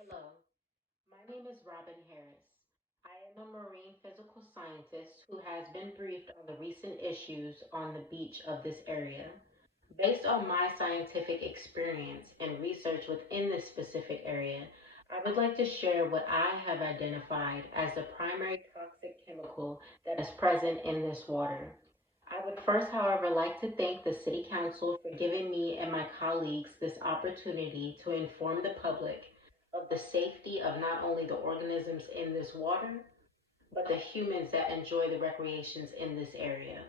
Hello, my name is Robin Harris. I am a marine physical scientist who has been briefed on the recent issues on the beach of this area. Based on my scientific experience and research within this specific area, I would like to share what I have identified as the primary toxic chemical that is present in this water. I would first, however, like to thank the City Council for giving me and my colleagues this opportunity to inform the public of the safety of not only the organisms in this water, but the humans that enjoy the recreations in this area.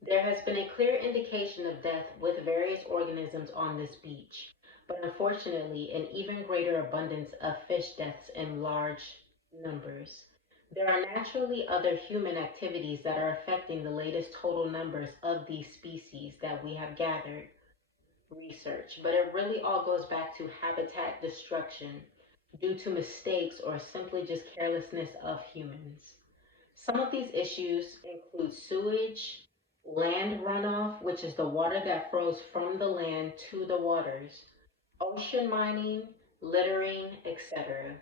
There has been a clear indication of death with various organisms on this beach, but unfortunately, an even greater abundance of fish deaths in large numbers. There are naturally other human activities that are affecting the latest total numbers of these species that we have gathered research, but it really all goes back to habitat destruction due to mistakes or simply just carelessness of humans. Some of these issues include sewage, land runoff, which is the water that flows from the land to the waters, ocean mining, littering, etc.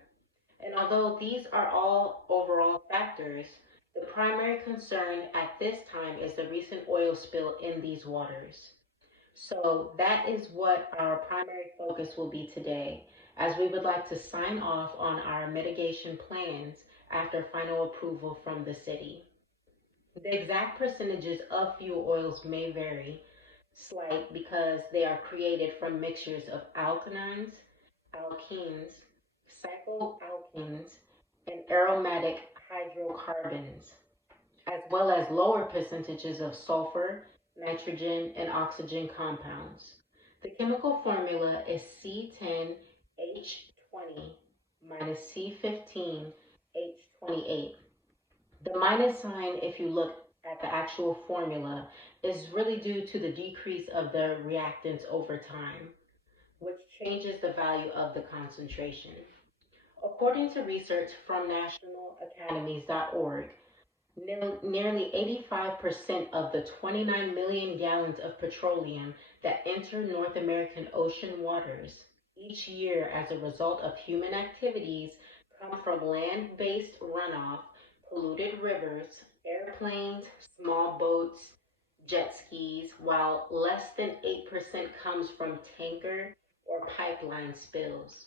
And although these are all overall factors, the primary concern at this time is the recent oil spill in these waters. So that is what our primary focus will be today, as we would like to sign off on our mitigation plans after final approval from the city. The exact percentages of fuel oils may vary slight because they are created from mixtures of alkanines, alkenes, cycloalkenes, and aromatic hydrocarbons, as well as lower percentages of sulfur, nitrogen, and oxygen compounds. The chemical formula is C10H20 minus C15H28. The minus sign, if you look at the actual formula, is really due to the decrease of the reactants over time, which changes the value of the concentration. According to research from nationalacademies.org, nearly 85% of the 29 million gallons of petroleum that enter North American ocean waters each year as a result of human activities come from land based runoff, polluted rivers, airplanes, small boats, jet skis, while less than 8% comes from tanker or pipeline spills.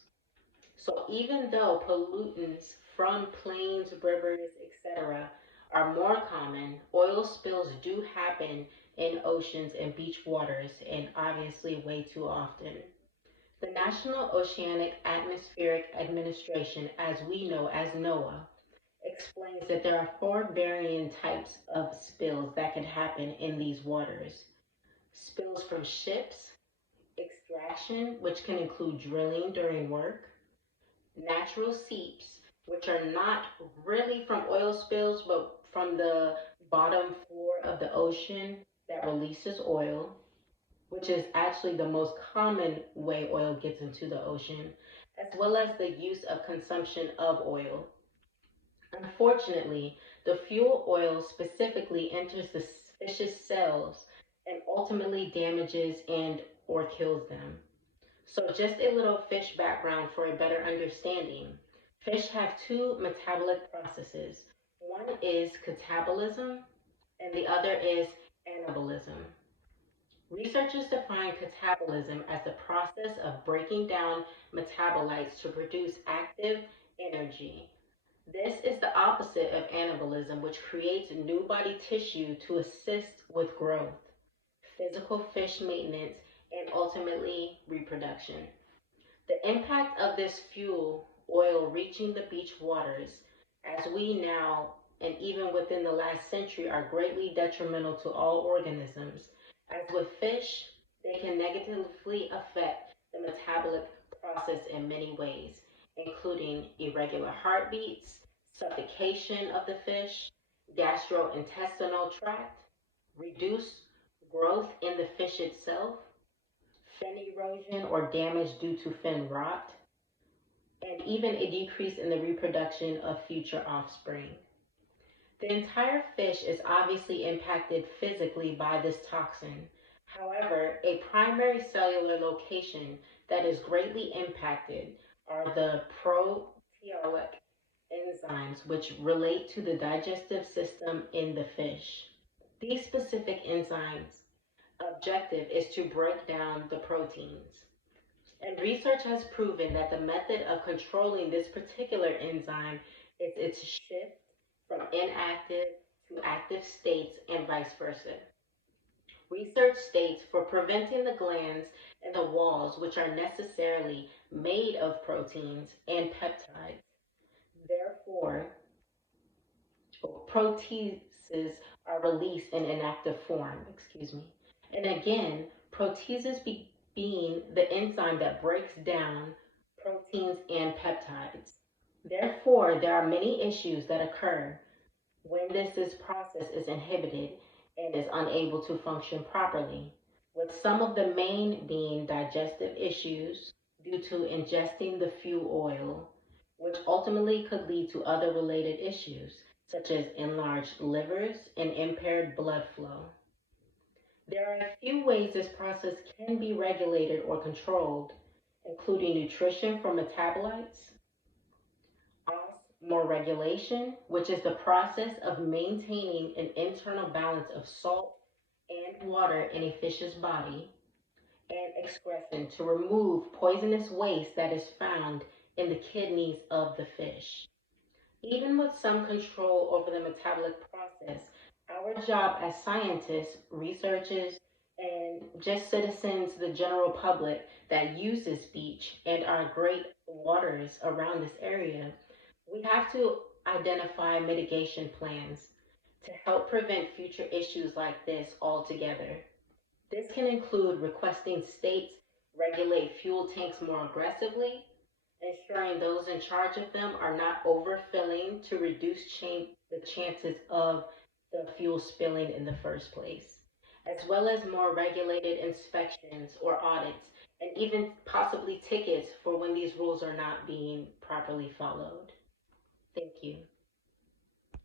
So even though pollutants from plains, rivers, etc. are more common, oil spills do happen in oceans and beach waters, and obviously way too often. The National Oceanic Atmospheric Administration, as we know as NOAA, explains that there are four varying types of spills that can happen in these waters. Spills from ships, extraction, which can include drilling during work, natural seeps, which are not really from oil spills, but from the bottom floor of the ocean that releases oil, which is actually the most common way oil gets into the ocean, as well as the use of consumption of oil. Unfortunately, the fuel oil specifically enters the fish's cells and ultimately damages and or kills them. So just a little fish background for a better understanding. Fish have two metabolic processes. One is catabolism and the other is anabolism. Researchers define catabolism as the process of breaking down metabolites to produce active energy. This is the opposite of anabolism, which creates new body tissue to assist with growth, physical fish maintenance, and ultimately reproduction. The impact of this fuel oil reaching the beach waters, as we now and even within the last century, are greatly detrimental to all organisms. As with fish, they can negatively affect the metabolic process in many ways, including irregular heartbeats, suffocation of the fish, gastrointestinal tract, reduced growth in the fish itself, fin erosion or damage due to fin rot, and even a decrease in the reproduction of future offspring. The entire fish is obviously impacted physically by this toxin. However, a primary cellular location that is greatly impacted are the proteolic enzymes, which relate to the digestive system in the fish. These specific enzymes' objective is to break down the proteins. And research has proven that the method of controlling this particular enzyme is its shift from inactive to active states and vice versa. Research states for preventing the glands and the walls, which are necessarily made of proteins and peptides. Therefore, proteases are released in inactive form, excuse me. And again, being the enzyme that breaks down proteins and peptides. Therefore, there are many issues that occur when process is inhibited and is unable to function properly, with some of the main being digestive issues due to ingesting the fuel oil, which ultimately could lead to other related issues, such as enlarged livers and impaired blood flow. There are a few ways this process can be regulated or controlled, including nutrition for metabolites, osmoregulation, which is the process of maintaining an internal balance of salt and water in a fish's body, and excretion to remove poisonous waste that is found in the kidneys of the fish. Even with some control over the metabolic process, our job as scientists, researchers, and just citizens, the general public that use this beach and our great waters around this area, we have to identify mitigation plans to help prevent future issues like this altogether. This can include requesting states regulate fuel tanks more aggressively, ensuring those in charge of them are not overfilling to reduce the chances of the fuel spilling in the first place, as well as more regulated inspections or audits, and even possibly tickets for when these rules are not being properly followed. Thank you.